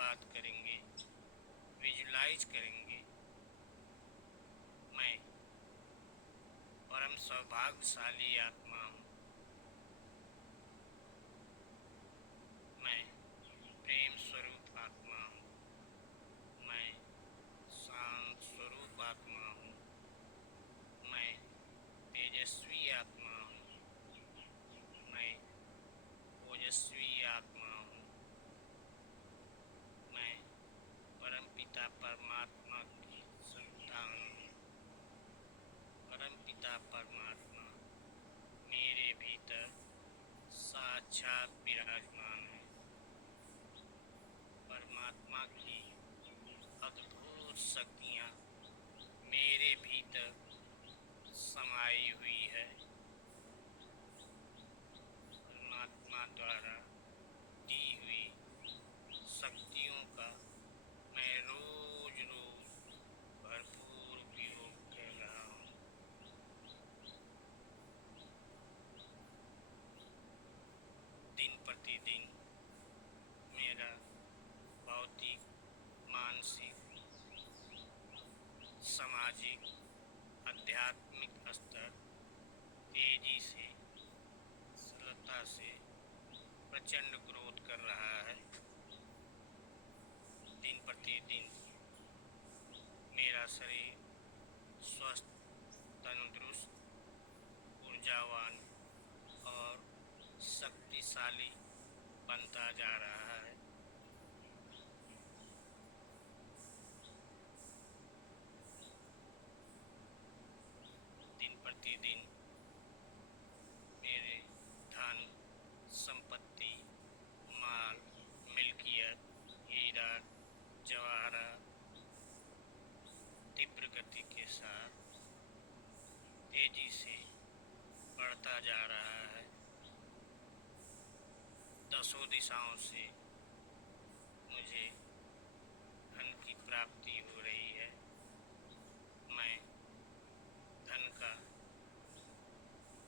बात करेंगे, विजुलाइज करेंगे। मैं परम सौभाग्यशाली आत्मा हूँ। मैं प्रेम स्वरूप आत्मा हूँ। मैं शांत स्वरूप आत्मा हूँ। मैं तेजस्वी आत्मा हूँ। मैं ओजस्वी आत्मा हूँ। मैं परमपिता परमात्मा की संतान हूँ। परमपिता परमात्मा मेरे भीतर साक्षात विराजमान है। परमात्मा की अद्भुत शक्तियाँ मेरे भीतर समाई हुई है। परमात्मा द्वारा दी हुई शक्तियों का मैं रोज रोज भरपूर उपयोग कर रहा हूँ। दिन प्रतिदिन मेरा भौतिक, मानसिक, सामाजिक, आध्यात्मिक स्तर तेजी से, सरलता से प्रचंड ग्रोथ कर रहा है। दिन प्रतिदिन मेरा शरीर स्वस्थ, तंदुरुस्त, ऊर्जावान और शक्तिशाली बनता जा रहा है। दिन प्रतिदिन मेरे धन, संपत्ति, माल, मिल्कियत, हीरा जवाहरात तीव्र गति के साथ तेजी से बढ़ता जा रहा है। दसों दिशाओं से मुझे धन की प्राप्ति हो रही है। मैं धन का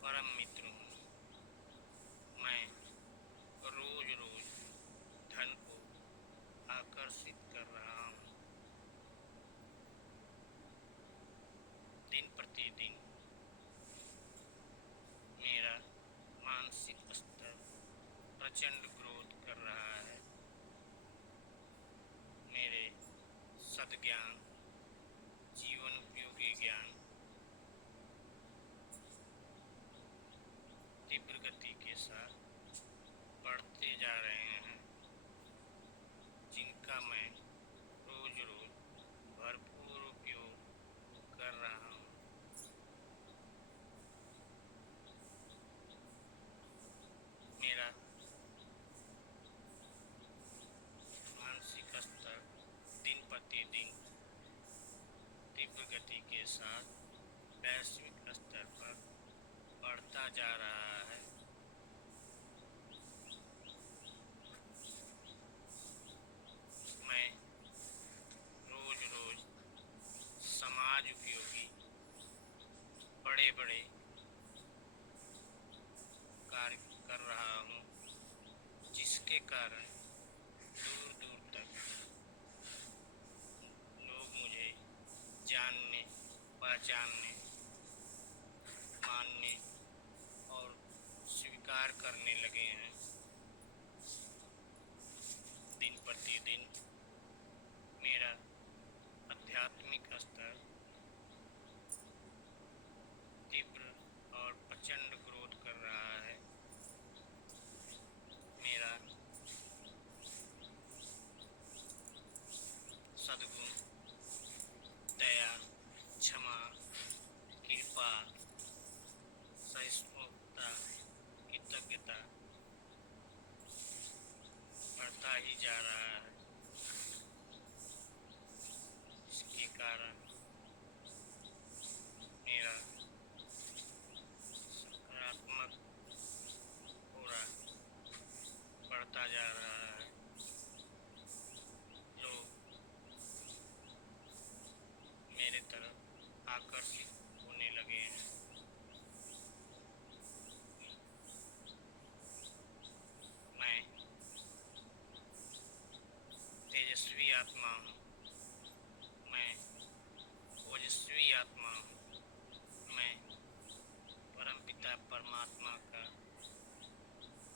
परम मित्र हूँ। मैं रोज रोज धन को आकर्षित कर रहा हूँ। दिन प्रतिदिन मेरा मानसिक स्तर प्रचंड ग्रोथ कर रहा है। मेरे सद्ज्ञान, जीवन उपयोगी ज्ञान तीव्र गति के साथ बढ़ते जा रहे हैं, जिनका मैं रोज रोज भरपूर उपयोग कर रहा हूँ। मेरा मानसिक स्तर दिन प्रतिदिन तीव्र गति के साथ वैश्विक स्तर पर बढ़ता जा रहा है। मैं रोज रोज समाज उपयोगी बड़े बड़े कार्य कर रहा हूँ, जिसके कारण दूर दूर तक लोग मुझे जानने, पहचानने, मानने और स्वीकार करने लगे हैं। दिन प्रतिदिन मेरा आध्यात्मिक स्तर तीव्र आत्मा हूँ, मैं ओजस्वी आत्मा हूँ, मैं परमपिता परमात्मा का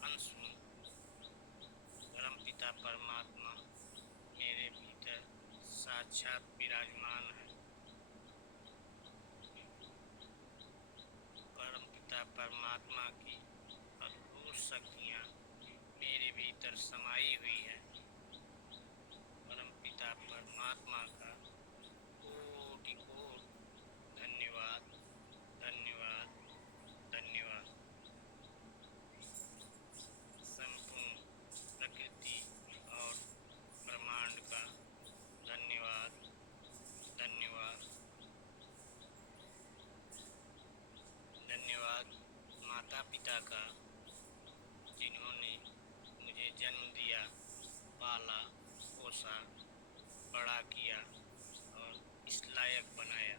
अंश हूँ। परमपिता परमात्मा मेरे भीतर साक्षात विराजमान है। परमपिता परमात्मा की अद्भुत शक्तियाँ मेरे भीतर समाई हुई है। परमपिता परमात्मा का कोटि कोटि धन्यवाद, धन्यवाद, धन्यवाद। संपूर्ण प्रकृति और ब्रह्मांड का धन्यवाद, धन्यवाद, धन्यवाद। माता पिता का, जिन्होंने मुझे जन्म दिया, पाला, पोसा, बड़ा किया और इस लायक बनाया।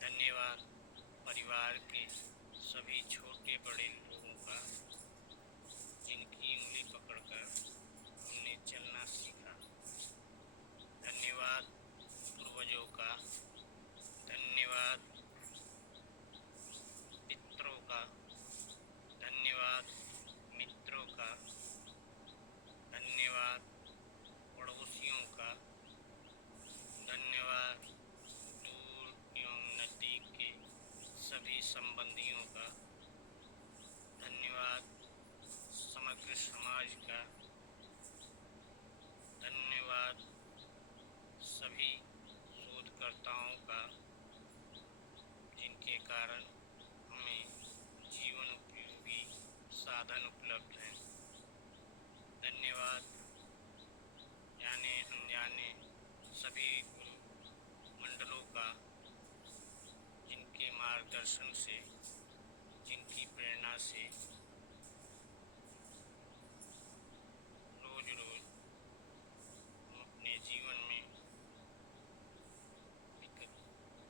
धन्यवाद परिवार के सभी छोटे बड़े लोगों का, जिनकी उंगली पकड़कर हमने चलना सीखा। धन्यवाद पूर्वजों का, धन्यवाद पितरों का, धन्यवाद मित्रों का, धन्यवाद पड़ोसियों का, धन्यवाद दूर एवं नज़दीक के सभी संबंधियों का, धन्यवाद समग्र समाज का, धन्यवाद सभी शोधकर्ताओं का, जिनके कारण हमें जीवन उपयोगी साधन उपलब्ध हैं। धन्यवाद जाने अनजाने सभी गुरु मंडलों का, जिनके मार्गदर्शन से, जिनकी प्रेरणा से रोज रोज हम अपने जीवन में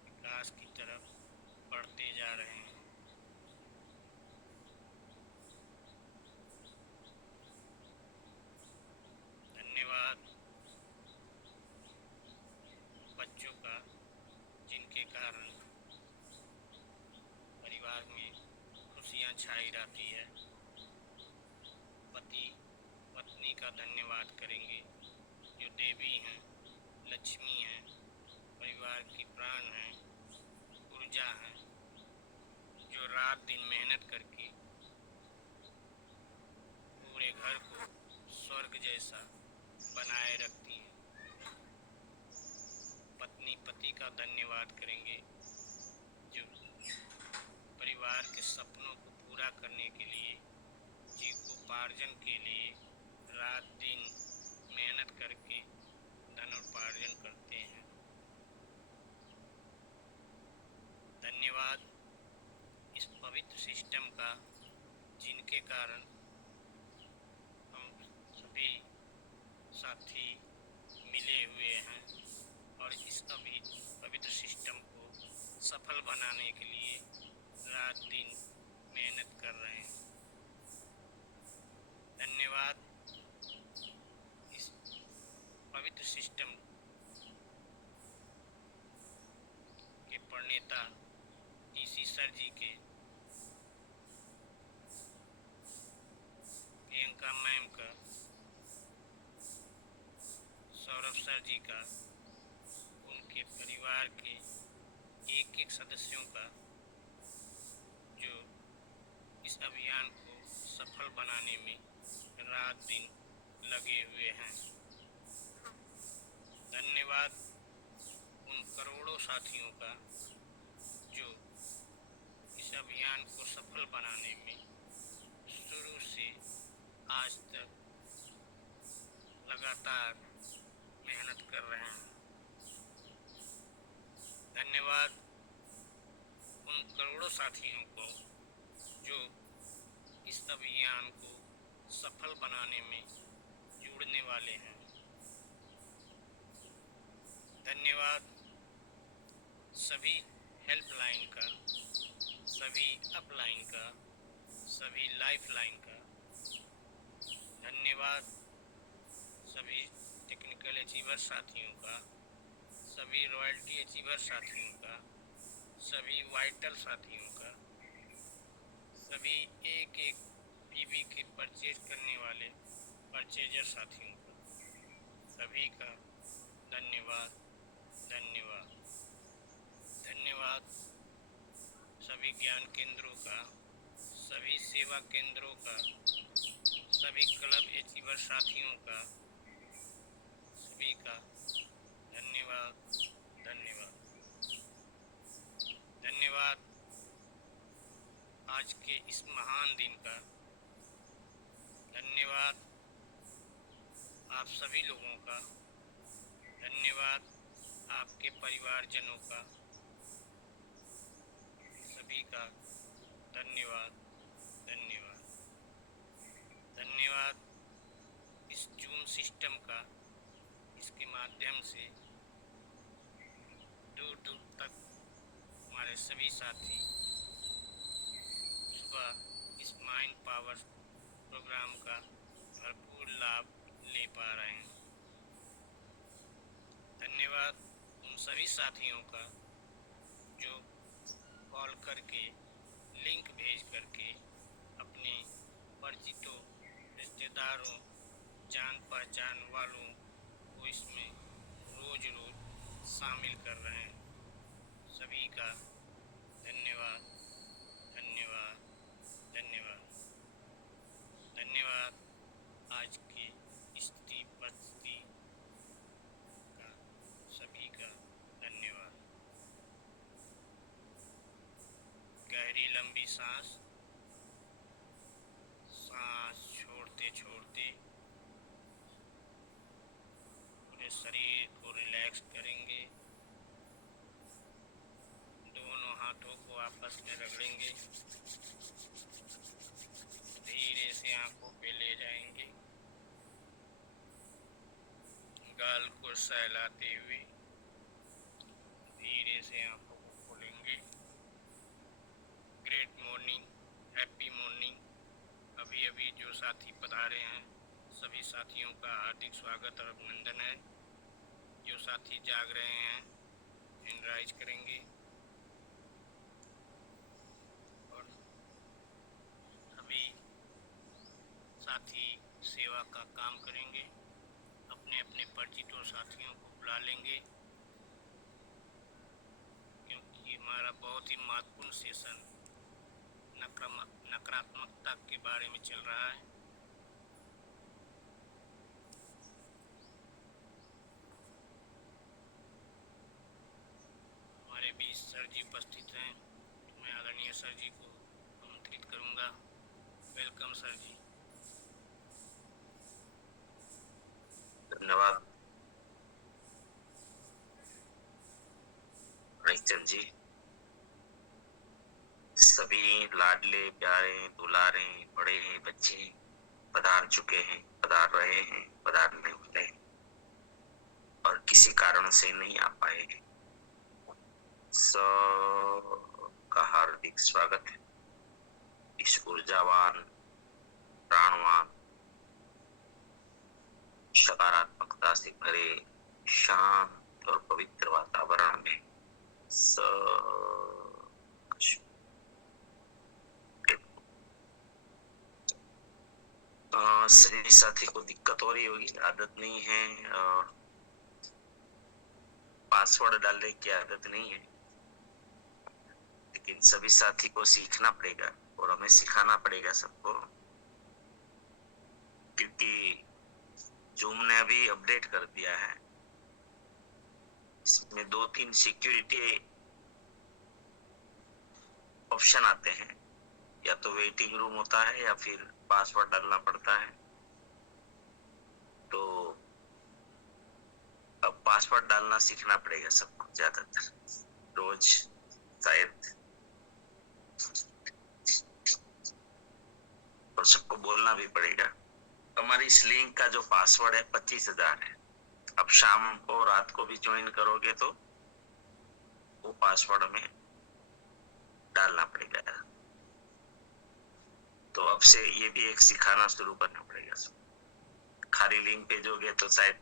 विकास की तरफ बढ़ते जा रहे हैं। धन्यवाद बच्चों का, जिनके कारण परिवार में खुशियाँ छाई रहती है। पति पत्नी का धन्यवाद करेंगे, जो देवी हैं, लक्ष्मी हैं, परिवार की प्राण हैं, ऊर्जा हैं, जो रात दिन मेहनत करके पूरे घर को स्वर्ग जैसा बनाए रखती हैं। पत्नी पति का धन्यवाद करेंगे, जो परिवार के सपनों को पूरा करने के लिए, जीविकोपार्जन के लिए रात दिन मेहनत करके धनोपार्जन करते हैं। धन्यवाद इस पवित्र सिस्टम का, जिनके कारण हम सभी साथी मिले हुए हैं और इस पवित्र सिस्टम को सफल बनाने के लिए रात दिन मेहनत कर रहे हैं। धन्यवाद इस पवित्र सिस्टम के प्रणेता ईसी सर जी के, प्रियंका मैम का, सौरभ सर जी का, उनके परिवार के एक एक सदस्यों का, जो इस अभियान को सफल बनाने में रात दिन लगे हुए हैं। धन्यवाद उन करोड़ों साथियों का, जो इस अभियान को सफल बनाने में शुरू से आज तक लगातार मेहनत कर रहे हैं। धन्यवाद उन करोड़ों साथियों को, जो इस अभियान को सफल बनाने में जुड़ने वाले हैं। धन्यवाद सभी हेल्पलाइन का, सभी अपलाइन का, सभी लाइफलाइन का। धन्यवाद सभी सभी टेक्निकल अचीवर साथियों का, सभी रॉयल्टी अचीवर साथियों का, सभी वाइटल साथियों का, सभी एक एक पीवी के परचेज करने वाले परचेजर साथियों का, सभी का धन्यवाद धन्यवाद धन्यवाद। सभी ज्ञान केंद्रों का, सभी सेवा केंद्रों का, सभी क्लब अचीवर साथियों का, सभी का धन्यवाद धन्यवाद धन्यवाद। आज के इस महान दिन का धन्यवाद आप सभी लोगों का, धन्यवाद आपके परिवारजनों का, सभी का धन्यवाद धन्यवाद धन्यवाद। इस जूम सिस्टम का, इसके माध्यम से दूर दूर तक हमारे सभी साथी सुबह इस माइंड पावर प्रोग्राम का भरपूर लाभ ले पा रहे हैं। धन्यवाद उन सभी साथियों का जो कॉल करके, लिंक भेज करके अपने परिचितों, रिश्तेदारों, जान पहचान वालों को इसमें रोज रोज शामिल कर रहे हैं। सभी का धन्यवाद धन्यवाद धन्यवाद धन्यवाद। आज की स्थिति परिस्थिति का सभी का धन्यवाद। गहरी लंबी सांस छोड़ते छोड़ते पूरे शरीर को रिलैक्स करेंगे। दोनों हाथों को आपस में रगड़ेंगे। धीरे से आंखों पे ले जाएंगे। गाल को सहलाते हुए धीरे से आंखों को खोलेंगे। Great morning, happy morning. अभी अभी जो साथी पधारे हैं सभी साथियों का हार्दिक स्वागत और अभिनंदन है। जो साथी जाग रहे हैं एनराइज करेंगे और सभी साथी सेवा का काम करेंगे। अपने अपने परिचितों साथियों को बुला लेंगे क्योंकि हमारा बहुत ही महत्वपूर्ण सेशन नकारात्मकता के बारे में चल रहा है। हमारे बीच सर जी उपस्थित हैं, तो मैं आदरणीय सर जी को आमंत्रित करूंगा। वेलकम सर जी। धन्यवाद रईचंद जी। सभी लाडले प्यारे दुलारे बड़े बच्चे पधार चुके हैं, पधार रहे हैं, पधारने वाले हैं और किसी कारण से नहीं आ पाए। सबका हार्दिक स्वागत है इस ऊर्जावान, प्राणवान, सकारात्मकता से भरे शांत और पवित्र वातावरण में सभी साथी को दिक्कत हो रही होगी, आदत नहीं है और पासवर्ड डालने की आदत नहीं है, लेकिन सभी साथी को सीखना पड़ेगा और हमें सिखाना पड़ेगा सबको, क्योंकि जूम ने अभी अपडेट कर दिया है। इसमें 2-3 सिक्योरिटी ऑप्शन आते हैं, या तो वेटिंग रूम होता है या फिर पासवर्ड डालना पड़ता है। तो अब पासवर्ड डालना सीखना पड़ेगा सबको ज्यादातर, रोज शायद, और सबको बोलना भी पड़ेगा। हमारी इस लिंक का जो पासवर्ड है 25,000 है। अब शाम को रात को भी ज्वाइन करोगे तो वो पासवर्ड हमें डालना पड़ेगा। तो अब से ये भी एक सिखाना शुरू करना पड़ेगा। खाली लिंक भेजोगे तो शायद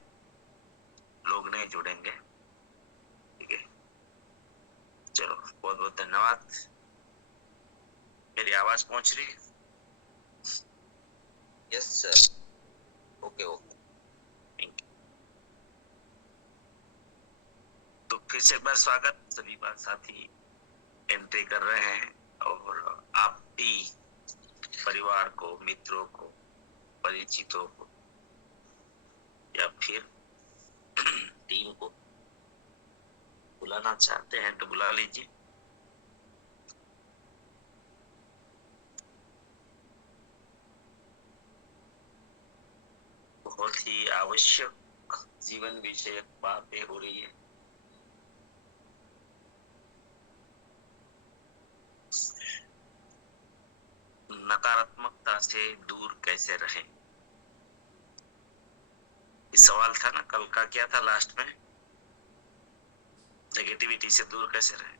लोग नहीं जुड़ेंगे। ठीक है, चलो बहुत बहुत धन्यवाद। मेरी आवाज पहुंच रही है? Yes sir, okay okay, thank you. तो फिर से एक बार स्वागत। सभी बार साथी एंट्री कर रहे हैं और आप भी परिवार को, मित्रों को, परिचितों को या फिर टीम को बुलाना चाहते हैं तो बुला लीजिए। बहुत ही आवश्यक जीवन विषयक बातें हो रही है। नकारात्मकता से दूर कैसे रहें, इस सवाल था ना कल का। क्या था लास्ट में? नेगेटिविटी से दूर कैसे रहें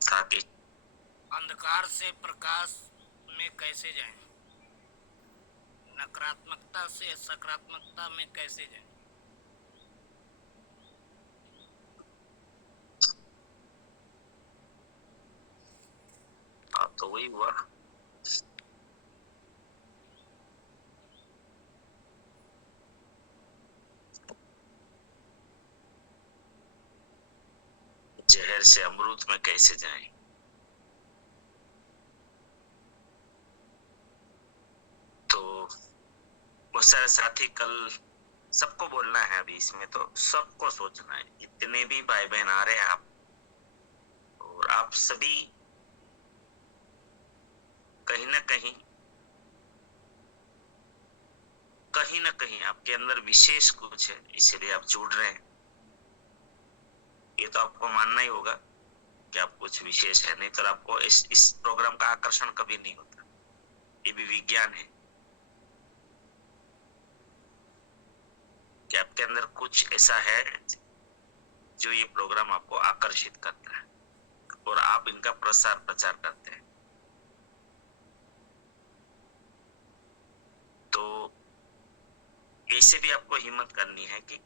था कि अंधकार से प्रकाश में कैसे जाएं, नकारात्मकता से सकारात्मकता में कैसे जाएं। तो वही हुआ। जहर से अमृत में कैसे जाएं। तो बहुत सारे साथी, कल सबको बोलना है अभी इसमें, तो सबको सोचना है, जितने भी भाई बहन आ रहे हैं आप, और आप सभी कहीं ना कहीं आपके अंदर विशेष कुछ है, इसलिए आप जुड़ रहे हैं। ये तो आपको मानना ही होगा कि आप कुछ विशेष है, नहीं तो आपको इस प्रोग्राम का आकर्षण कभी नहीं होता। ये भी विज्ञान है कि आपके अंदर कुछ ऐसा है जो ये प्रोग्राम आपको आकर्षित करता है और आप इनका प्रसार प्रचार करते हैं। तो ऐसे भी आपको हिम्मत करनी है कि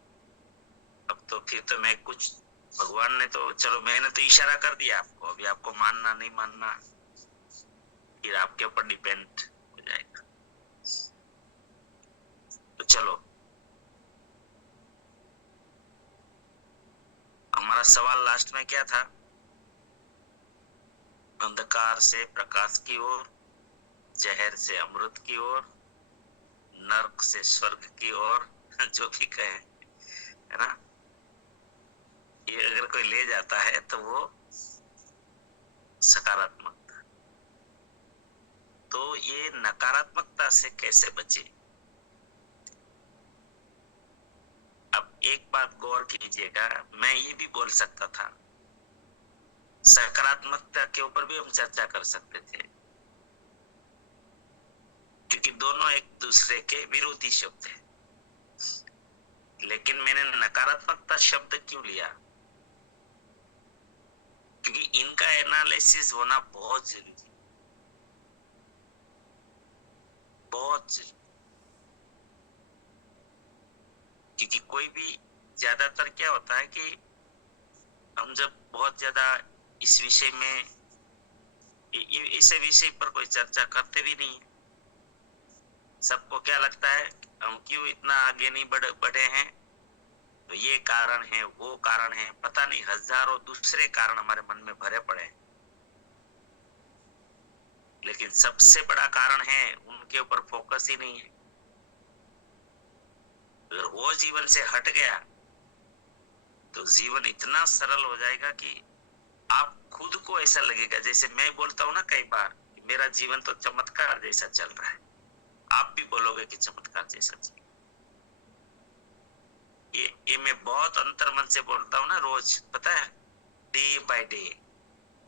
अब तो फिर तो मैं कुछ, भगवान ने तो, चलो मैंने तो इशारा कर दिया आपको, अभी आपको मानना नहीं मानना फिर आपके ऊपर डिपेंड हो जाएगा। तो चलो, हमारा सवाल लास्ट में क्या था? अंधकार से प्रकाश की ओर, जहर से अमृत की ओर, नर्क से स्वर्ग की ओर, जो भी कहे, है ना। ये अगर कोई ले जाता है तो वो सकारात्मकता। तो ये नकारात्मकता से कैसे बचे? अब एक बात गौर कीजिएगा, मैं ये भी बोल सकता था, सकारात्मकता के ऊपर भी हम चर्चा कर सकते थे, क्योंकि दोनों एक दूसरे के विरोधी शब्द हैं। लेकिन मैंने नकारात्मकता शब्द क्यों लिया? क्योंकि इनका एनालिसिस होना बहुत जरूरी, बहुत जरूरी। क्योंकि कोई भी, ज्यादातर क्या होता है कि हम जब बहुत ज्यादा इस विषय में, इसे विषय पर कोई चर्चा करते भी नहीं है। सबको क्या लगता है, हम क्यों इतना आगे नहीं बढ़े हैं, तो ये कारण है, वो कारण है, पता नहीं हजारों दूसरे कारण हमारे मन में भरे पड़े हैं। लेकिन सबसे बड़ा कारण है, उनके ऊपर फोकस ही नहीं है। अगर वो जीवन से हट गया तो जीवन इतना सरल हो जाएगा कि आप खुद को ऐसा लगेगा, जैसे मैं बोलता हूं ना कई बार, कि मेरा जीवन तो चमत्कार जैसा चल रहा है। आप भी बोलोगे कि चमत्कार जैसा चल। ये मैं बहुत अंतर मन से बोलता हूँ ना रोज, पता है, day by day,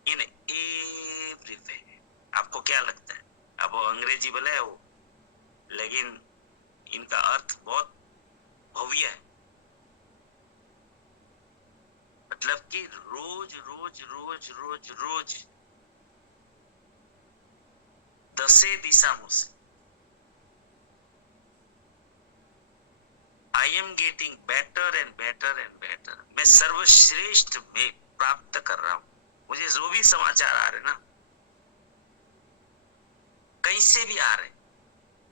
in every way. आपको क्या लगता है? अब वो अंग्रेजी बोले वो, लेकिन इनका अर्थ बहुत भव्य है। मतलब कि रोज रोज रोज रोज रोज 10 दिशाओं से I am getting better and better and better, मैं सर्वश्रेष्ठ में प्राप्त कर रहा हूं। मुझे जो भी समाचार आ रहे ना, कहीं से भी आ रहे,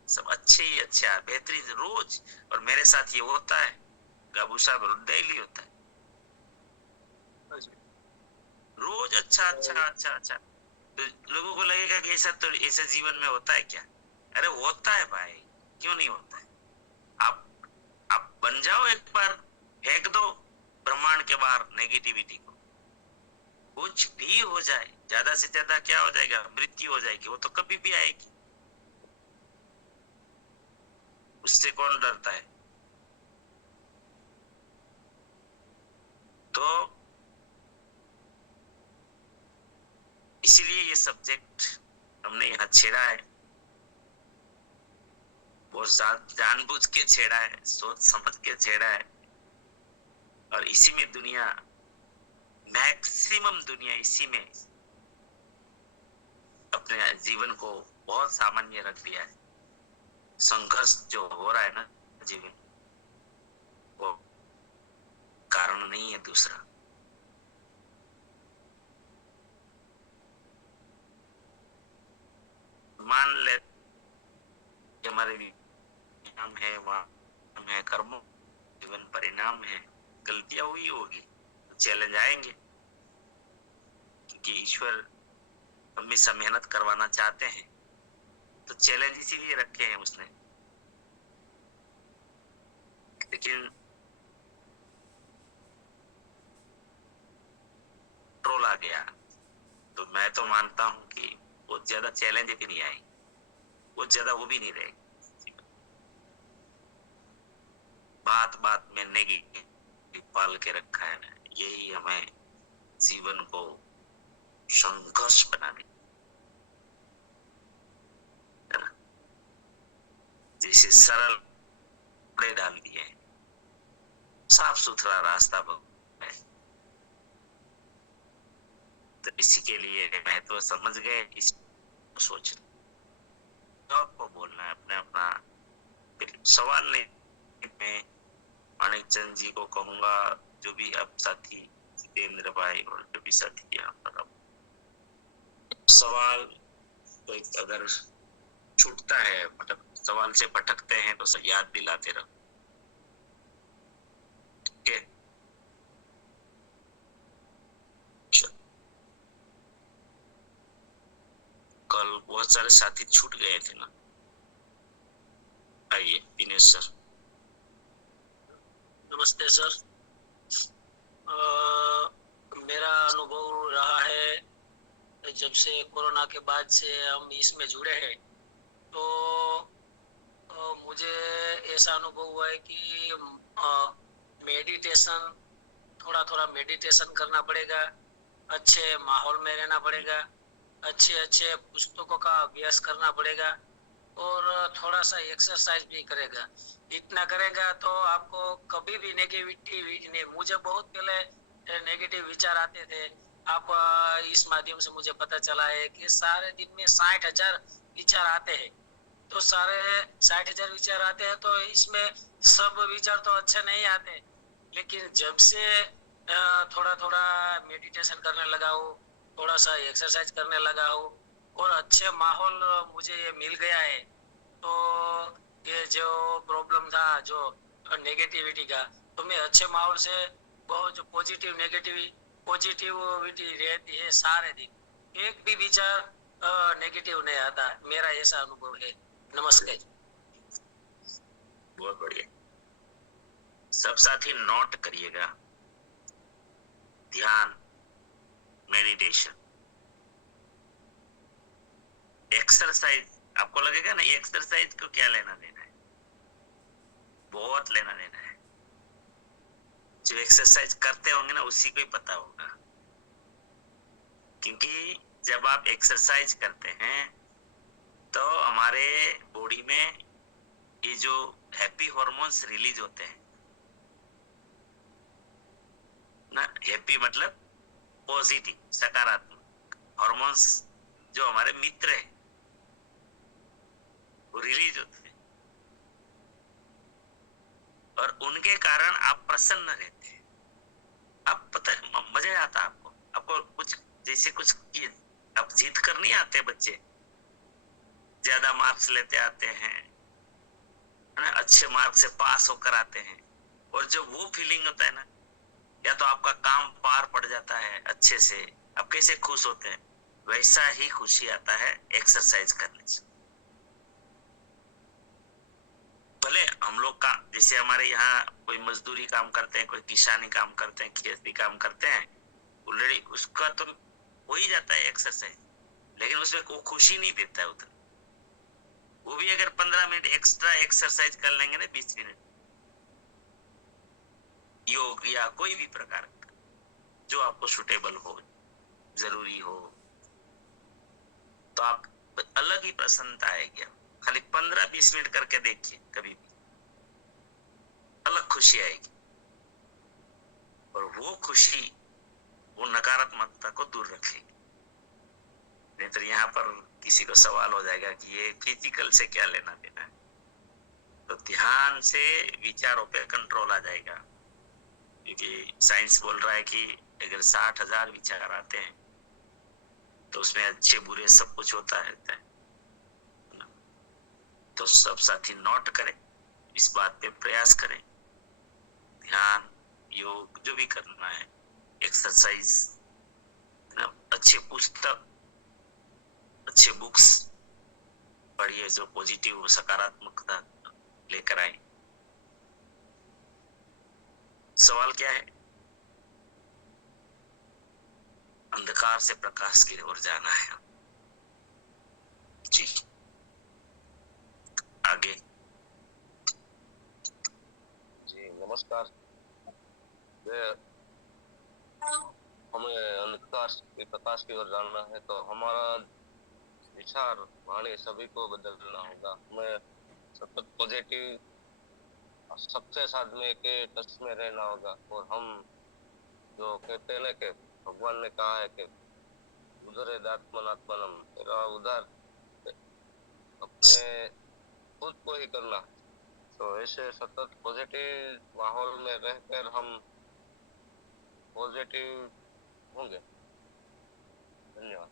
सब अच्छे ही अच्छे आ, बेहतरीन रोज। और मेरे साथ ये होता है, गाबू साहब, डेली होता है रोज। अच्छा अच्छा अच्छा अच्छा। तो लोगों को लगेगा कि ऐसा, तो ऐसा जीवन में होता है क्या? अरे होता है भाई, क्यों नहीं होता है? आप आप बन जाओ एक बार, फेंक दो ब्रह्मांड के बाहर नेगेटिविटी को। कुछ भी हो जाए, ज्यादा से ज्यादा क्या हो जाएगा? मृत्यु हो जाएगी, वो तो कभी भी आएगी, उससे कौन डरता है? तो इसीलिए ये सब्जेक्ट हमने यहाँ छेड़ा है, बहुत जानबूझ के छेड़ा है, सोच समझ के छेड़ा है। और इसी में दुनिया, मैक्सिमम दुनिया इसी में अपने जीवन को बहुत सामान्य रख दिया है। संघर्ष जो हो रहा है ना जीवन, वो कारण नहीं है दूसरा। मान ले हमारे नाम है, वहां है कर्मों, जीवन परिणाम है, गलतियां हुई होगी, चैलेंज आएंगे, क्योंकि ईश्वर हमेशा मेहनत करवाना चाहते हैं, तो चैलेंज इसीलिए रखे हैं उसने। लेकिन कंट्रोल आ गया, तो मैं तो मानता हूं कि बहुत ज्यादा चैलेंज भी नहीं आएगी, बहुत ज्यादा वो भी नहीं रहेगी। बात बात में नेगेटिव पाल के रखा है ना, यही हमें जीवन को संघर्ष बनाने, है ना? जैसे सरल कपड़े डाल दिए, साफ सुथरा रास्ता है, तो इसी के लिए मैं तो समझ गए, इस सोच आपको बोलना है अपने अपना, फिर सवाल नहीं। मैं मानिक चंद जी को कहूंगा, जो भी आप साथी जितेंद्र भाई और जो भी साथी यहाँ पर, सवाल तो एक अगर छूटता है, मतलब सवाल से भटकते हैं, तो सब याद दिलाते रहो, ठीक है? कल बहुत सारे साथी छूट गए थे ना। आइए दिनेश सर। नमस्ते सर। मेरा अनुभव रहा है, जब से कोरोना के बाद से हम इसमें जुड़े हैं, तो मुझे ऐसा अनुभव हुआ है कि मेडिटेशन, थोड़ा थोड़ा मेडिटेशन करना पड़ेगा, अच्छे माहौल में रहना पड़ेगा, अच्छे अच्छे पुस्तकों का अभ्यास करना पड़ेगा, और थोड़ा सा एक्सरसाइज भी करेगा। इतना करेगा तो आपको कभी भी नेगेटिविटी नहीं, मुझे बहुत पहले नेगेटिव विचार आते थे। आप इस माध्यम से मुझे पता चला है कि सारे दिन में 60,000 विचार आते हैं, तो सारे 60,000 विचार आते हैं, तो इसमें सब विचार तो अच्छे नहीं आते। लेकिन जब से थोड़ा थोड़ा मेडिटेशन करने लगा हूँ, थोड़ा सा एक्सरसाइज करने लगा हूँ, और अच्छे माहौल मुझे ये मिल गया है, तो ये जो प्रॉब्लम था, जो नेगेटिविटी का, तो मैं अच्छे माहौल से बहुत जो पॉजिटिविटी रहती है, सारे दिन एक भी विचार नेगेटिव नहीं आता, मेरा ऐसा अनुभव है। नमस्ते। बहुत बढ़िया। सब साथी नोट करिएगा, ध्यान, मेडिटेशन, एक्सरसाइज। आपको लगेगा ना, ये एक्सरसाइज को क्या लेना देना है? बहुत लेना देना है। जो एक्सरसाइज करते होंगे ना, उसी को ही पता होगा, क्योंकि जब आप एक्सरसाइज करते हैं तो हमारे बॉडी में ये जो हैप्पी हार्मोन्स रिलीज होते हैं ना, हैप्पी मतलब पॉजिटिव, सकारात्मक हार्मोन्स, जो हमारे मित्र है, वो रिलीज होते हैं। और और उनके कारण आप प्रसन्न रहते हैं। आप पता है मजा आता है आपको कुछ जैसे कुछ आप जीत कर नहीं आते, बच्चे ज्यादा मार्क्स लेते आते हैं, है ना, अच्छे मार्क से पास होकर आते हैं, और जब वो फीलिंग होता है ना, या तो आपका काम पार पड़ जाता है अच्छे से, आप कैसे खुश होते हैं, वैसा ही खुशी आता है एक्सरसाइज करने से। भले हम लोग का जैसे हमारे यहाँ कोई मजदूरी काम करते हैं, कोई किसानी काम करते हैं, खेती काम करते हैं, ऑलरेडी उसका तो हो ही जाता है एक्सरसाइज, लेकिन उसमें वो खुशी नहीं देता है उतना। वो भी अगर 15 मिनट एक्स्ट्रा एक्सरसाइज कर लेंगे ना, 20 मिनट योग या कोई भी प्रकार का जो आपको सुटेबल हो, जरूरी हो, तो आप अलग ही प्रसन्नता आएगी। खाली 15-20 मिनट करके देखिए, कभी भी अलग खुशी आएगी, और वो खुशी वो नकारात्मकता को दूर रखेगी। नहीं तो यहाँ पर किसी को सवाल हो जाएगा कि ये फिजिकल से क्या लेना देना है। तो ध्यान से विचारों पे कंट्रोल आ जाएगा, क्योंकि साइंस बोल रहा है कि अगर 60,000 विचार आते हैं तो उसमें अच्छे बुरे सब कुछ होता रहता है। तो सब साथी नोट करें, इस बात पे प्रयास करें, ध्यान योग जो भी करना है, एक्सरसाइज, अच्छे पुस्तक, अच्छे बुक्स पढ़िए जो पॉजिटिव सकारात्मकता लेकर आए। सवाल क्या है? अंधकार से प्रकाश की ओर जाना है जी। आगे जी नमस्कार। हमें अंधकार से प्रकाश की ओर जाना है, तो हमारा विचार वाणी सभी को बदलना होगा। हमें सतत पॉजिटिव सबसे साधने के टच में रहना होगा। और हम जो कहते हैं ना कि भगवान ने कहा है कि उधरे दात्मनात्मनम, तेरा उधर अपने खुद को ही करना। तो ऐसे सतत पॉजिटिव माहौल में रहकर हम पॉजिटिव होंगे। धन्यवाद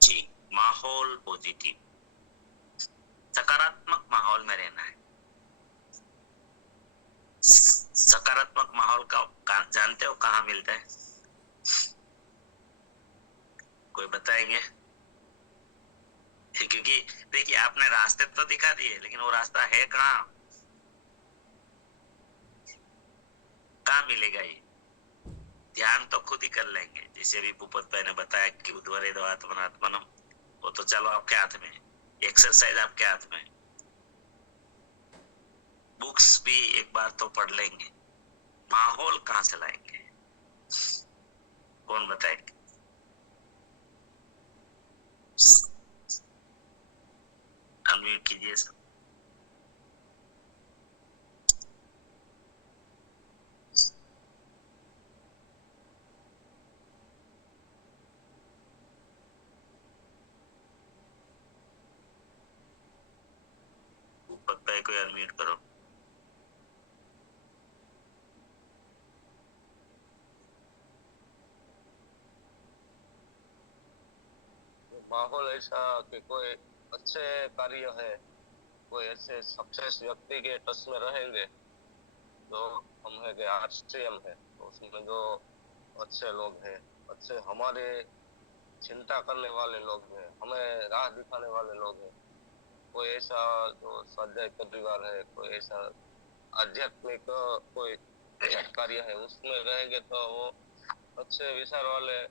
जी। माहौल पॉजिटिव, सकारात्मक माहौल में रहना है। सकारात्मक माहौल का जानते हो कहाँ मिलता है? कोई बताएंगे? क्योंकि देखिए आपने रास्ते तो दिखा दिए, लेकिन वो रास्ता है कहाँ मिलेगा? ये ध्यान तो खुद ही कर लेंगे। जैसे अभी भूपत भाई ने बताया कि उद्वरे आत्मनात्मनम, वो तो चलो आपके हाथ में, एक्सरसाइज आपके हाथ में, बुक्स भी एक बार तो पढ़ लेंगे। माहौल कहाँ से लाएंगे? कौन बताएगा? अनम्यूट कीजिए सब। भूपत भाई को अनम्यूट करो। माहौल ऐसा कि कोई अच्छे कार्य है, कोई ऐसे सक्सेस व्यक्ति के टच में रहेंगे जो हम है कि आरसीएम है, तो उसमें जो अच्छे लोग हैं, अच्छे हमारे चिंता करने वाले लोग हैं, हमें राह दिखाने वाले लोग हैं, कोई ऐसा जो स्वाध्याय परिवार है, कोई ऐसा आध्यात्मिक कोई कार्य है, उसमें रहेंगे तो वो अच्छे विचार वाले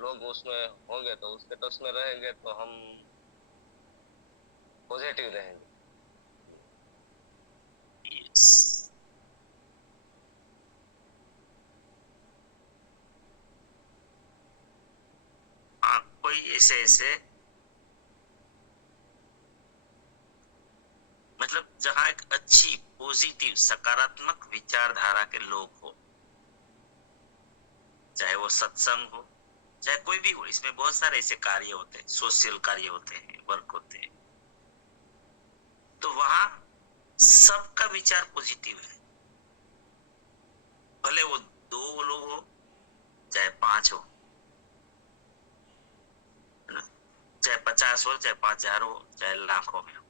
लोग उसमें होंगे, तो उसके टच में रहेंगे तो हम पॉजिटिव रहेंगे। हाँ, कोई ऐसे मतलब जहाँ एक अच्छी पॉजिटिव सकारात्मक विचारधारा के लोग हो, चाहे वो सत्संग हो, चाहे कोई भी हो। इसमें बहुत सारे ऐसे कार्य होते हैं, सोशल कार्य होते हैं, वर्क होते हैं, तो वहां सब विचार पॉजिटिव है, भले वो 2 लोग हो चाहे 5 हो, चाहे 50 हो, चाहे 5000 हो, चाहे लाखों में हो,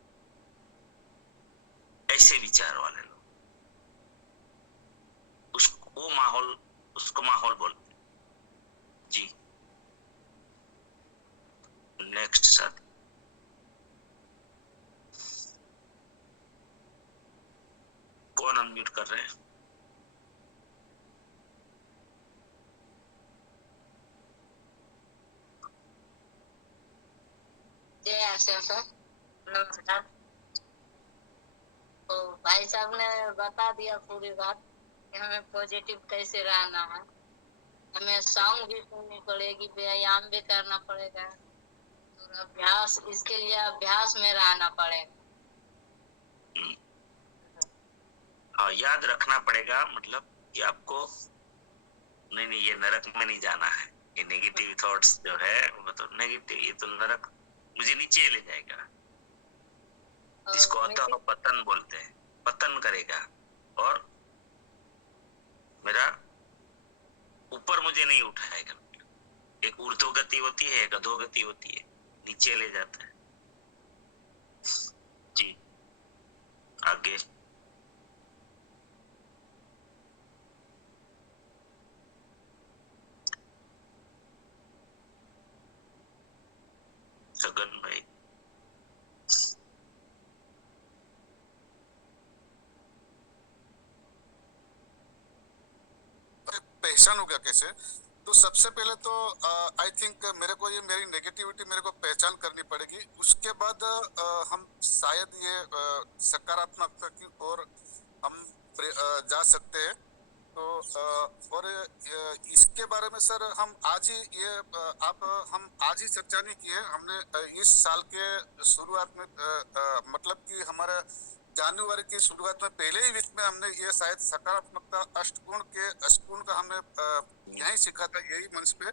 ऐसे विचार वाले लोग, वो माहौल, उसको माहौल बोलते हैं। जी नेक्स्ट सर। कौन अनम्यूट कर रहे हैं? सर नमस्कार। तो भाई साहब ने बता दिया पूरी बात कि हमें पॉजिटिव कैसे रहना है। हमें सॉन्ग भी सुननी पड़ेगी, व्यायाम भी करना पड़ेगा और अभ्यास, इसके लिए अभ्यास में रहना पड़ेगा। हाँ, याद रखना पड़ेगा, मतलब कि आपको नहीं ये नरक में नहीं जाना है, ये नेगेटिव थॉट्स जो है वो तो नेगेटिव, ये तो नरक मुझे नीचे ले जाएगा, जिसको अतः पतन बोलते हैं, पतन करेगा, और मेरा ऊपर मुझे नहीं उठाएगा। एक ऊर्ध्वगति होती है, एक अधोगति होती है, नीचे ले जाता है। जी आगे। सगन भाई। पहचानूंगा कैसे? तो सबसे पहले तो आई थिंक मेरे को ये मेरी नेगेटिविटी मेरे को पहचान करनी पड़ेगी। उसके बाद हम शायद ये सकारात्मकता की ओर हम जा सकते हैं। तो और इसके बारे में सर हम आज ही ये हम आज ही चर्चा नहीं किए। हमने इस साल के शुरुआत में मतलब कि हमारे जनवरी की शुरुआत में पहले ही वीक में हमने ये शायद सकारात्मकता अष्टकोण का हमने यही सीखा था, यही मंच पे।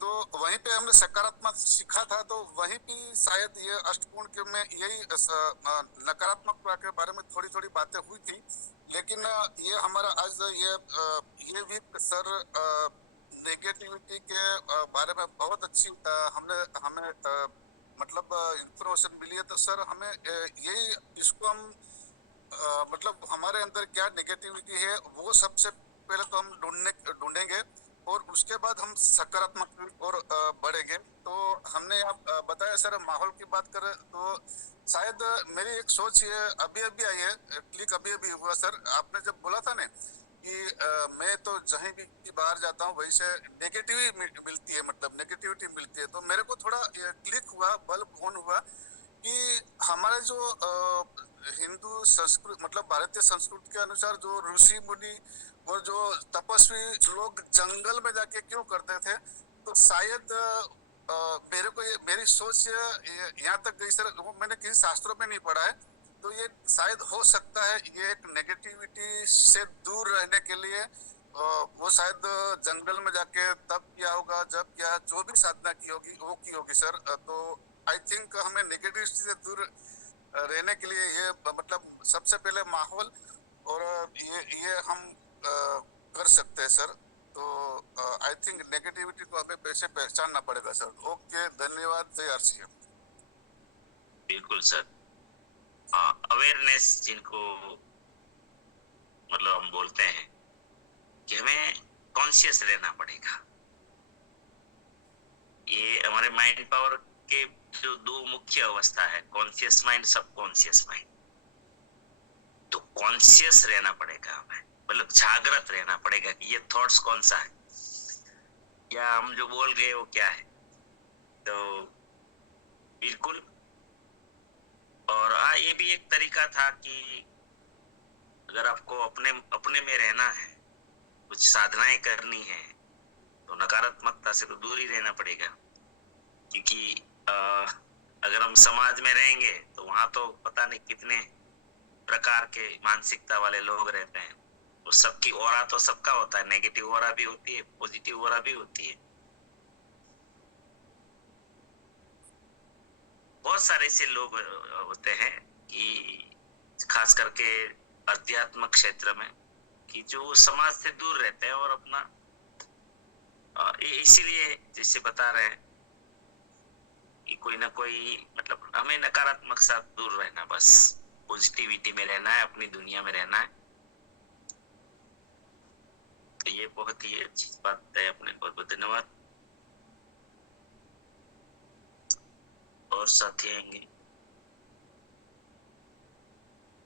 तो वहीं पे हमने सकारात्मक सीखा था, तो वहीं भी शायद ये अष्टकोण के में यही नकारात्मकता के बारे में थोड़ी थोड़ी बातें हुई थी। लेकिन ये हमारा आज ये वीक सर नेगेटिविटी के बारे में बहुत अच्छी हमें मतलब इंफॉर्मेशन मिली है। तो सर हमें यही इसको हम मतलब हमारे अंदर क्या नेगेटिविटी है वो सबसे पहले तो हम ढूंढेंगे और उसके बाद हम सकारात्मक और बढ़ेंगे। तो हमने आप बताया सर माहौल की बात करें तो शायद मेरी एक सोच ये अभी आई है, क्लिक अभी हुआ सर। आपने जब बोला था ना कि मैं तो जहीं भी बाहर जाता हूँ वहीं से नेगेटिविटी मिलती है, मतलब नेगेटिविटी मिलती है। तो मेरे को थोड़ा क्लिक हुआ, बल्ब ऑन हुआ कि हमारे जो हिंदू संस्कृति मतलब भारतीय संस्कृति के अनुसार जो ऋषि मुनि और जो तपस्वी लोग जंगल में जाके क्यों करते थे, तो शायद मेरे को ये मेरी सोच यहाँ तक गई सर, वो मैंने किसी शास्त्रों में नहीं पढ़ा है। तो ये शायद हो सकता है ये एक नेगेटिविटी से दूर रहने के लिए वो शायद जंगल में जाके तब किया होगा, जब क्या जो भी साधना की होगी वो की होगी सर। तो आई थिंक हमें नेगेटिविटी से दूर रहने के लिए ये मतलब सबसे पहले माहौल और ये हम कर सकते हैं सर। तो आई थिंक नेगेटिविटी को हमें पैसे पहचानना पड़ेगा सर। ओके, धन्यवाद। जय आरसीएम। बिल्कुल सर। अवेयरनेस जिनको मतलब हम बोलते हैं कि हमें कॉन्शियस रहना पड़ेगा। ये हमारे माइंड पावर के जो 2 मुख्य अवस्था है, कॉन्शियस माइंड, सबकॉन्शियस माइंड। तो कॉन्शियस रहना पड़ेगा हमें, मतलब जागृत रहना पड़ेगा कि ये थॉट्स कौन सा है या हम जो बोल गए वो क्या है। तो बिल्कुल। और ये भी एक तरीका था कि अगर आपको अपने में रहना है, कुछ साधनाएं करनी है, तो नकारात्मकता से तो दूर ही रहना पड़ेगा। क्योंकि अगर हम समाज में रहेंगे तो वहां तो पता नहीं कितने प्रकार के मानसिकता वाले लोग रहते हैं। वो सबकी ऑरा तो सबका होता है, नेगेटिव ऑरा भी होती है, पॉजिटिव ऑरा भी होती है। बहुत सारे ऐसे लोग होते हैं कि खास करके अध्यात्म क्षेत्र में कि जो समाज से दूर रहते हैं और अपना ये इसीलिए जैसे बता रहे हैं कि कोई ना कोई मतलब हमें नकारात्मक से दूर रहना, बस पॉजिटिविटी में रहना है, अपनी दुनिया में रहना है। तो ये बहुत ही अच्छी बात है। अपने बहुत बहुत धन्यवाद। और साथी आएंगे।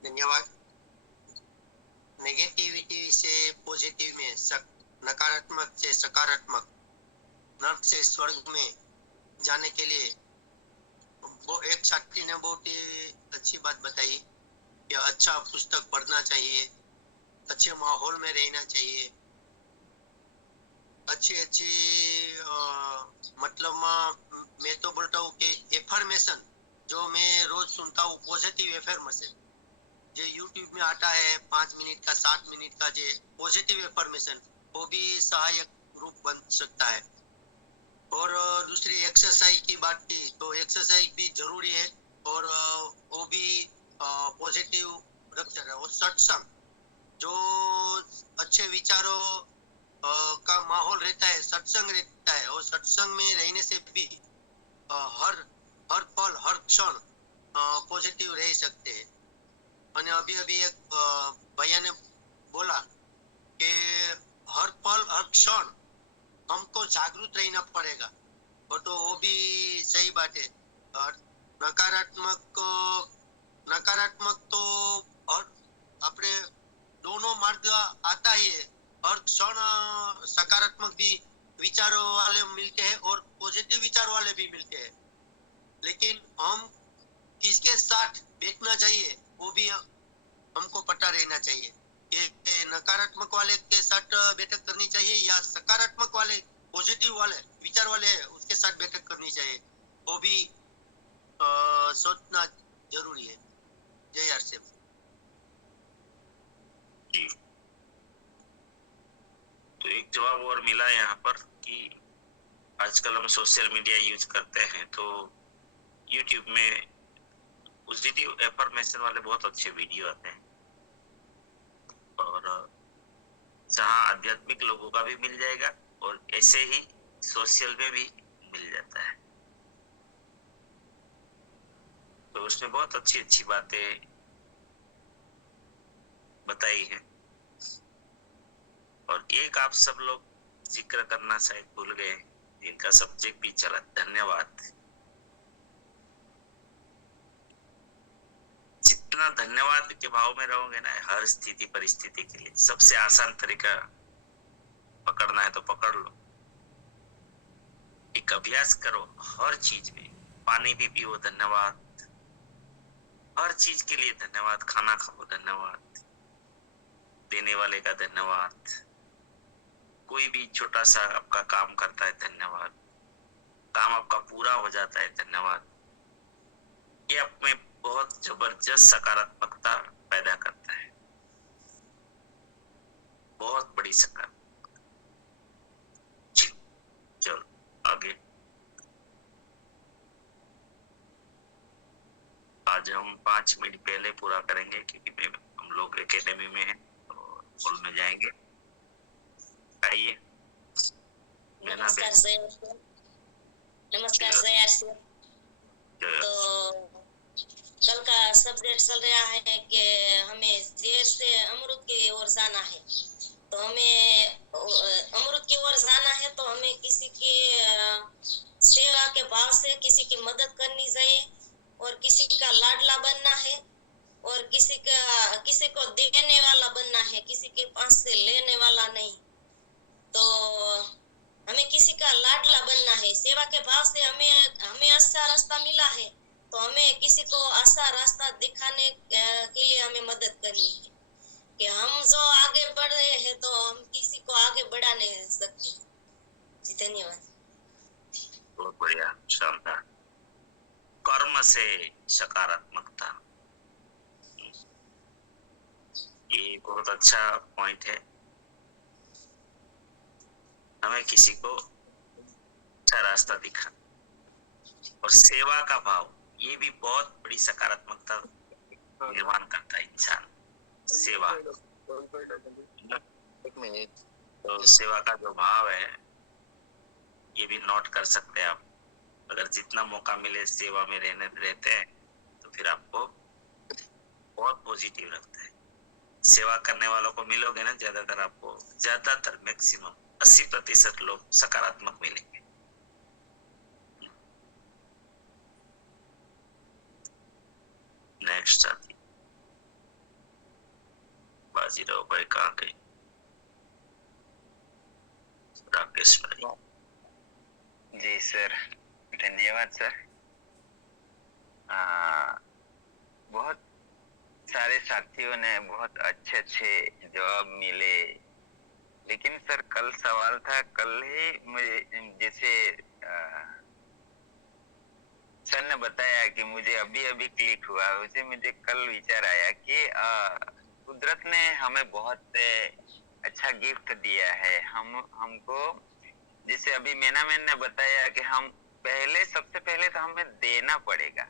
धन्यवाद। नेगेटिविटी से पॉजिटिव में, नकारात्मक से सकारात्मक, नर्क से स्वर्ग में जाने के लिए वो एक साथी ने बहुत ही अच्छी बात बताई कि अच्छा पुस्तक पढ़ना चाहिए, अच्छे माहौल में रहना चाहिए, अच्छी मतलब मैं तो बोलता हूँ कि एफर्मेशन जो मैं रोज सुनता हूँ, पॉजिटिव एफर्मेशन जो यूट्यूब में आता है 5 मिनट का 7 मिनट का, जो पॉजिटिव एफर्मेशन, वो भी सहायक रूप बन सकता है। और दूसरी एक्सरसाइज की बात की तो एक्सरसाइज भी जरूरी है और वो भी पॉजिटिव रखता है। और सत्संग जो अच्छे विचारों का माहौल रहता है, सत्संग रहता है, और सत्संग में रहने से भी हर पल हर क्षण पॉजिटिव रह सकते हैं। અને अभी एक भैया ने बोला कि हर पल हर क्षण हमको जागरूक रहना पड़ेगा, और तो वो भी सही बात है। और नकारात्मक तो और अपने दोनों मार्ग आता ही है। हर क्षण सकारात्मक भी विचारों वाले मिलते हैं और पॉजिटिव विचार वाले भी मिलते हैं, लेकिन हम किसके साथ बैठना चाहिए वो भी हमको पता रहना चाहिए कि नकारात्मक वाले के साथ बैठक करनी चाहिए या सकारात्मक वाले पॉजिटिव वाले विचार वाले उसके साथ बैठक करनी चाहिए, वो भी सोचना जरूरी है। जय आरसीएफ। जी, तो एक जवाब और मिला यहाँ पर कि आजकल हम सोशल मीडिया यूज करते हैं तो यूट्यूब में पॉजिटिव एफर्मेशन वाले बहुत अच्छे वीडियो आते हैं और जहाँ आध्यात्मिक लोगों का भी मिल जाएगा और ऐसे ही सोशल में भी मिल जाता है। तो उसने बहुत अच्छी अच्छी बातें बताई है और एक आप सब लोग जिक्र करना शायद भूल गए, इनका सब्जेक्ट भी चला, धन्यवाद। जितना धन्यवाद के भाव में रहोगे ना हर स्थिति परिस्थिति के लिए, सबसे आसान तरीका पकड़ना है तो पकड़ लो। एक अभ्यास करो हर चीज में, पानी भी पियो धन्यवाद, हर चीज के लिए धन्यवाद, खाना खाओ धन्यवाद, देने वाले का धन्यवाद, कोई भी छोटा सा आपका काम करता है धन्यवाद, काम आपका पूरा हो जाता है धन्यवाद। ये आप में बहुत जबरदस्त सकारात्मकता पैदा करता है, बहुत बड़ी सकारात्मकता। चलो आगे। आज हम 5 मिनट पहले पूरा करेंगे क्योंकि हम लोग एकेडमी में हैं तो हॉल में जाएंगे। आइए। नमस्कार सर। नमस्कार सर। तो कल का सब्जेक्ट चल रहा है कि हमें शेर से अमरुद की ओर जाना है, तो हमें अमरुद की ओर जाना है तो हमें किसी की सेवा के भाव से किसी की मदद करनी चाहिए और किसी का लाडला बनना है और किसी को देने वाला बनना है, किसी के पास से लेने वाला नहीं। तो हमें किसी का लाडला बनना है, सेवा के भाव से हमें अच्छा रास्ता मिला है तो हमें किसी को अच्छा रास्ता दिखाने के लिए हमें मदद करनी है कि हम जो आगे बढ़ रहे हैं तो हम किसी को आगे बढ़ा नहीं सकते। जी धन्यवाद। बहुत बढ़िया, शानदार। कर्म से सकारात्मकता, ये बहुत अच्छा पॉइंट है। हमें किसी को अच्छा रास्ता दिखा और सेवा का भाव, ये भी बहुत बड़ी सकारात्मकता निर्माण करता है इंसान। सेवा। एक मिनट। तो सेवा का जो भाव है ये भी नोट कर सकते हैं आप। अगर जितना मौका मिले सेवा में रहते हैं तो फिर आपको बहुत पॉजिटिव लगता है। सेवा करने वालों को मिलोगे ना, ज्यादातर मैक्सिमम 80% लोग सकारात्मक मिलेंगे। नेक्स्ट आती बाजीराव भाई, कहाँ गए? राकेश भाई। जी सर, धन्यवाद सर। बहुत सारे साथियों ने बहुत अच्छे अच्छे जवाब मिले, लेकिन सर कल सवाल था, कल ही मुझे जैसे सर ने बताया कि मुझे अभी अभी क्लिक हुआ, उसे मुझे कल विचार आया कि कुदरत ने हमें बहुत अच्छा गिफ्ट दिया है। हमको जैसे अभी मैंने बताया कि हम सबसे पहले तो हमें देना पड़ेगा,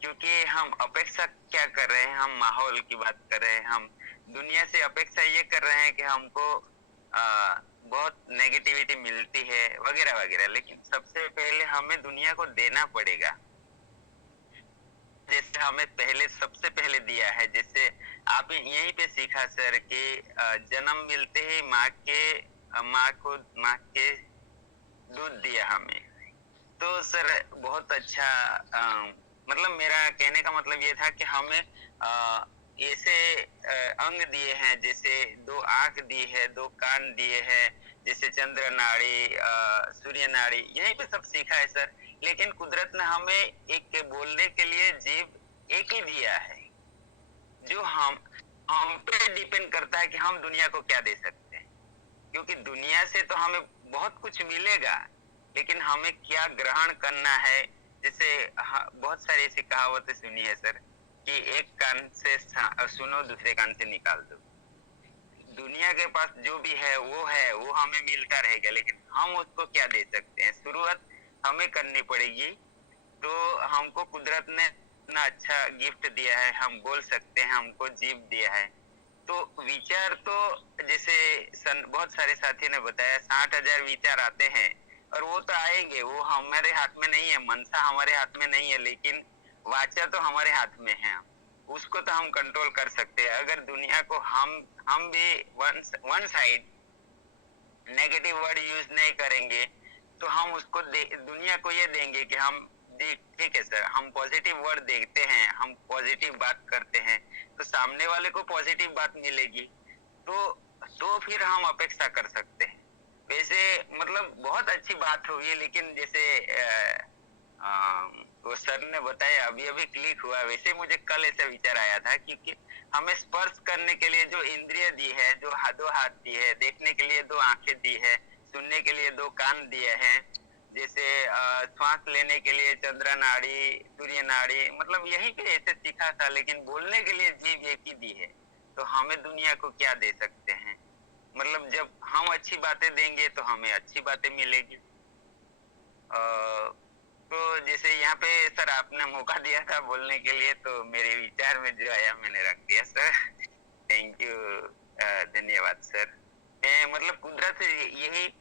क्योंकि हम अपेक्षा क्या कर रहे हैं, हम माहौल की बात कर रहे हैं, हम दुनिया से अपेक्षा ये कर रहे हैं कि हमको बहुत नेगेटिविटी मिलती है वगैरह वगैरह, लेकिन सबसे पहले हमें दुनिया को देना पड़ेगा। जैसे हमें सबसे पहले दिया है, जैसे आप यहीं पे सीखा सर कि जन्म मिलते ही माँ के दूध दिया हमें। तो सर बहुत अच्छा, मतलब मेरा कहने का मतलब ये था कि हमें ऐसे अंग दिए हैं, जैसे 2 आंख दी है, 2 कान दिए हैं, जैसे चंद्र नाड़ी, सूर्य नाड़ी, यहीं पे सब सीखा है सर। लेकिन कुदरत ने हमें एक बोलने के लिए जीभ एक ही दिया है, जो हम पे डिपेंड करता है कि हम दुनिया को क्या दे सकते हैं। क्योंकि दुनिया से तो हमें बहुत कुछ मिलेगा, लेकिन हमें क्या ग्रहण करना है। जैसे बहुत सारी ऐसी कहावतें सुनी है सर कि एक कान से सुनो, दूसरे कान से निकाल दो। दुनिया के पास जो भी है वो हमें मिलता रहेगा, लेकिन हम उसको क्या दे सकते हैं, शुरुआत हमें करनी पड़ेगी। तो हमको कुदरत ने इतना अच्छा गिफ्ट दिया है, हम बोल सकते हैं, हमको जीभ दिया है। तो विचार तो जैसे बहुत सारे साथियों ने बताया 60,000 विचार आते हैं, और वो तो आएंगे, वो हमारे हाथ में नहीं है, मनसा हमारे हाथ में नहीं है, लेकिन वाचा तो हमारे हाथ में है। उसको तो हम कंट्रोल कर सकते हैं। अगर दुनिया को हम भी one side negative word use नहीं करेंगे, तो हम उसको दुनिया को ये देंगे कि हम ठीक है सर, हम पॉजिटिव वर्ड देखते हैं, हम पॉजिटिव बात करते हैं, तो सामने वाले को पॉजिटिव बात मिलेगी, तो फिर हम अपेक्षा कर सकते हैं। वैसे मतलब बहुत अच्छी बात हुई, लेकिन जैसे वो सर ने बताया अभी अभी क्लिक हुआ, वैसे मुझे कल ऐसा विचार आया था, क्योंकि हमें स्पर्श करने के लिए जो इंद्रिय दी है, जो 2 हाथ दी है, देखने के लिए 2 आंखें दी है, सुनने के लिए 2 कान दिए हैं, जैसे श्वास लेने के लिए चंद्र नाड़ी, सूर्य नाड़ी, मतलब यही पे ऐसे सीखा था, लेकिन बोलने के लिए जीभ एक ही दी है। तो हमें दुनिया को क्या दे सकते हैं, मतलब जब हम अच्छी बातें देंगे तो हमें अच्छी बातें मिलेगी। तो जैसे यहाँ पे सर आपने मौका दिया था बोलने के लिए, तो मेरे विचार में जो आया मैंने रख दिया सर। थैंक यू, धन्यवाद सर। मतलब कुदरत से यही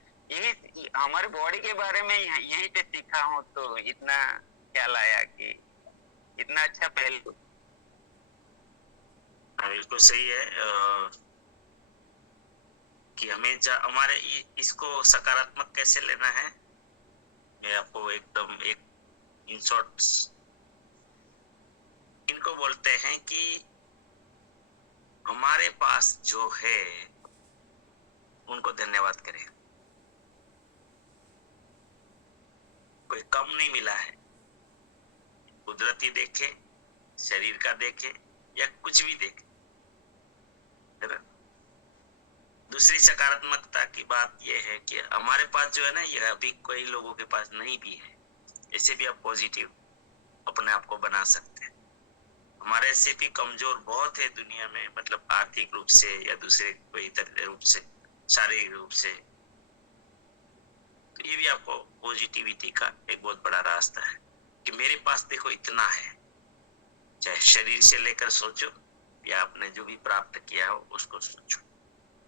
हमारे बॉडी के बारे में यही पे सीखा हूँ, तो इतना ख्याल आया कि इतना अच्छा पहलू। बिल्कुल सही है कि हमें हमारे इसको सकारात्मक कैसे लेना है। मैं आपको एकदम एक इन शॉर्ट इनको बोलते हैं कि हमारे पास जो है उनको धन्यवाद करें। कोई कम नहीं मिला है, कुदरती देखे, शरीर का देखे या कुछ भी देखे, है ना। दूसरी सकारात्मकता की बात यह है कि हमारे पास जो है ना, यह अभी कई लोगों के पास नहीं भी है। ऐसे भी आप पॉजिटिव अपने आप को बना सकते हैं। हमारे से भी कमजोर बहुत है दुनिया में, मतलब आर्थिक रूप से या दूसरे कोई रूप से, शारीरिक रूप से। तो ये भी आपको पॉजिटिविटी का एक बहुत बड़ा रास्ता है कि मेरे पास देखो इतना है। चाहे शरीर से लेकर सोचो, या आपने जो भी प्राप्त किया हो उसको सोचो,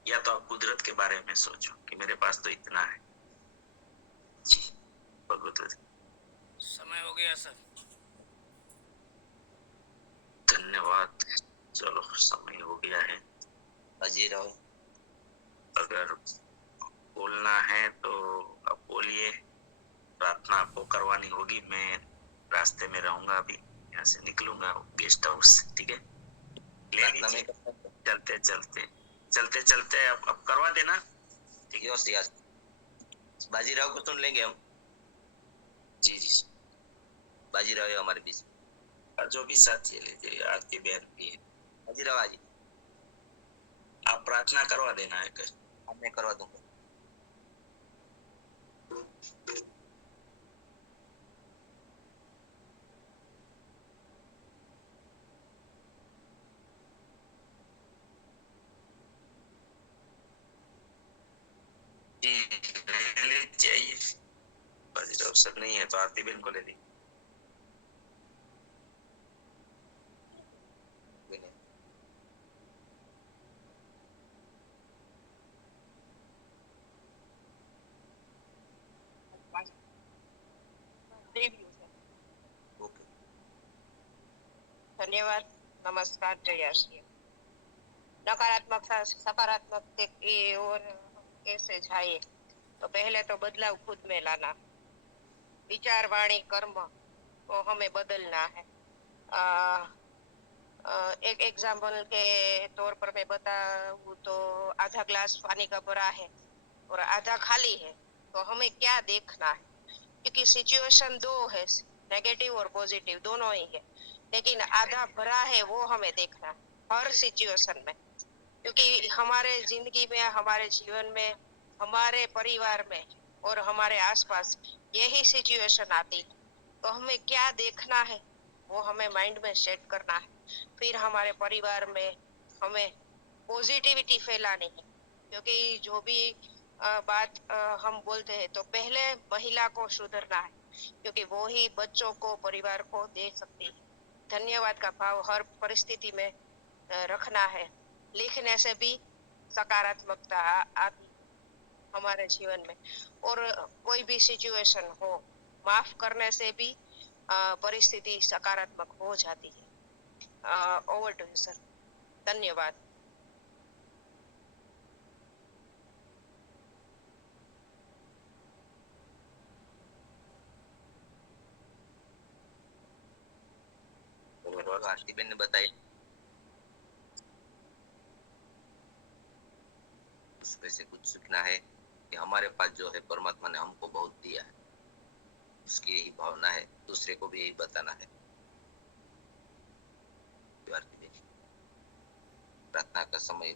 या तो आप कुदरत के बारे में सोचो कि मेरे पास तो इतना है। जी भगवत समय हो गया सर। धन्यवाद। चलो समय हो गया है। बाजीराव अगर बोलना है तो आप बोलिए। प्रार्थना आपको करवानी होगी। मैं रास्ते में रहूंगा, अभी यहाँ से निकलूंगा गेस्ट हाउस से, ठीक है? ले प्रार्थना लीजिए में चलते चलते अब करवा देना। ठीक है? यस यस बाजीराव को सुन लेंगे हम। जी जी। बाजीराव है हमारे बीच। और जो भी साथी लीजिए, आरती बहन भी है। बाजीराव आजी आप प्रार्थना करवा देना है कर। मैं करवा दूंगा। जी ले चाहिए। बाजीराव सर नहीं है तो आरती बहन को ले ली। ओके धन्यवाद। नमस्कार, जय आश्रय। नकारात्मक से सकारात्मक की ओर कैसे जाए, तो पहले तो बदलाव खुद में लाना। विचार, वाणी, कर्म को हमें बदलना है। एक एग्जाम्पल के तौर पर मैं बताऊं तो आधा ग्लास पानी का भरा है और आधा खाली है, तो हमें क्या देखना है? क्योंकि सिचुएशन दो है, नेगेटिव और पॉजिटिव दोनों ही है, लेकिन आधा भरा है वो हमें देखना है हर सिचुएशन में। क्योंकि हमारे जिंदगी में, हमारे जीवन में, हमारे परिवार में और हमारे आसपास यही सिचुएशन आती है, तो हमें क्या देखना है वो हमें माइंड में सेट करना है। फिर हमारे परिवार में हमें पॉजिटिविटी फैलानी है, क्योंकि जो भी बात हम बोलते हैं तो पहले महिला को सुधरना है, क्योंकि वो ही बच्चों को, परिवार को दे सकती है। धन्यवाद का भाव हर परिस्थिति में रखना है। लिखने से भी सकारात्मकता आती हमारे जीवन में, और कोई भी सिचुएशन हो, माफ करने से भी परिस्थिति सकारात्मक हो जाती है। Over to you sir. धन्यवाद। आरती बहन ने बताई, उसमें से कुछ सीखना है कि हमारे पास जो है परमात्मा ने हमको बहुत दिया है, उसकी यही भावना है, दूसरे को भी यही बताना है। आरती बहन, प्रार्थना का समय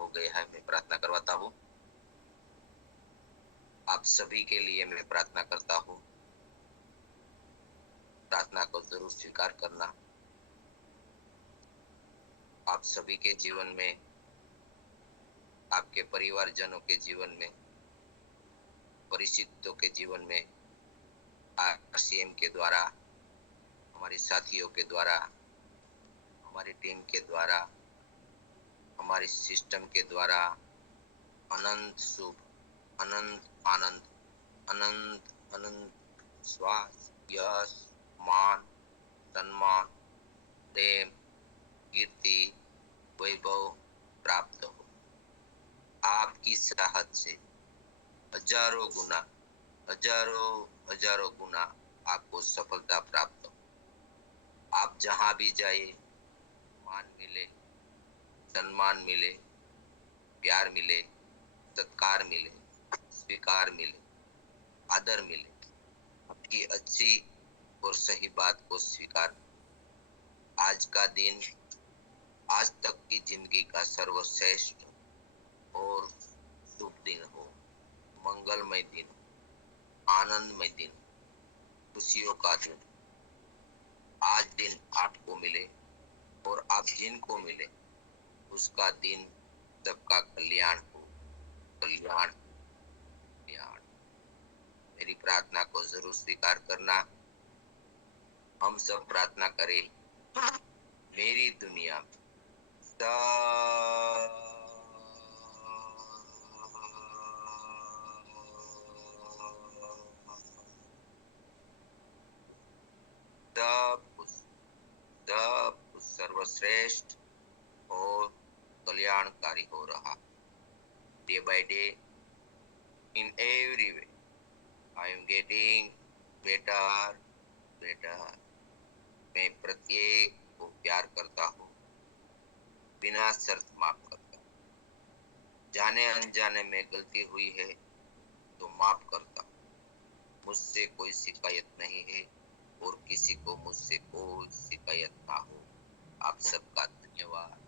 हो गया है, मैं प्रार्थना करवाता हूँ। आप सभी के लिए मैं प्रार्थना करता हूँ। प्रार्थना को जरूर स्वीकार करना। आप सभी के जीवन में, आपके परिवारजनों के जीवन में, परिचितों के जीवन में, आरसीएम के द्वारा, हमारे साथियों के द्वारा, हमारी टीम के द्वारा, हमारे सिस्टम के द्वारा अनंत शुभ, अनंत आनंद, अनंत अनंत श्वास, यश, मान, सम्मान, प्रेम, कीर्ति, वैभव प्राप्त हो। आपकी साहस से हजारों गुना, हजारों गुना आपको सफलता प्राप्त हो। आप जहां भी जाए, मान मिले, सम्मान मिले, प्यार मिले, सत्कार मिले, स्वीकार मिले, आदर मिले, आपकी अच्छी और सही बात को स्वीकार। आज का दिन, आज तक की जिंदगी का सर्वश्रेष्ठ और शुभ दिन हो, मंगलमय दिन, आनंदमय दिन, खुशियों का दिन। आज दिन आपको मिले और आप जिनको मिले उसका दिन सबका कल्याण हो, कल्याण, कल्याण। मेरी प्रार्थना को जरूर स्वीकार करना। हम सब प्रार्थना करें, मेरी दुनिया में सर्वश्रेष्ठ और कल्याणकारी हो रहा। Day by day in every way I am getting better better। मैं प्रत्येक को प्यार करता हूँ, बिना शर्त माफ करता हूँ। जाने अनजाने में गलती हुई है तो माफ करता हूँ। मुझसे कोई शिकायत नहीं है और किसी को मुझसे कोई शिकायत ना हो। आप सबका धन्यवाद।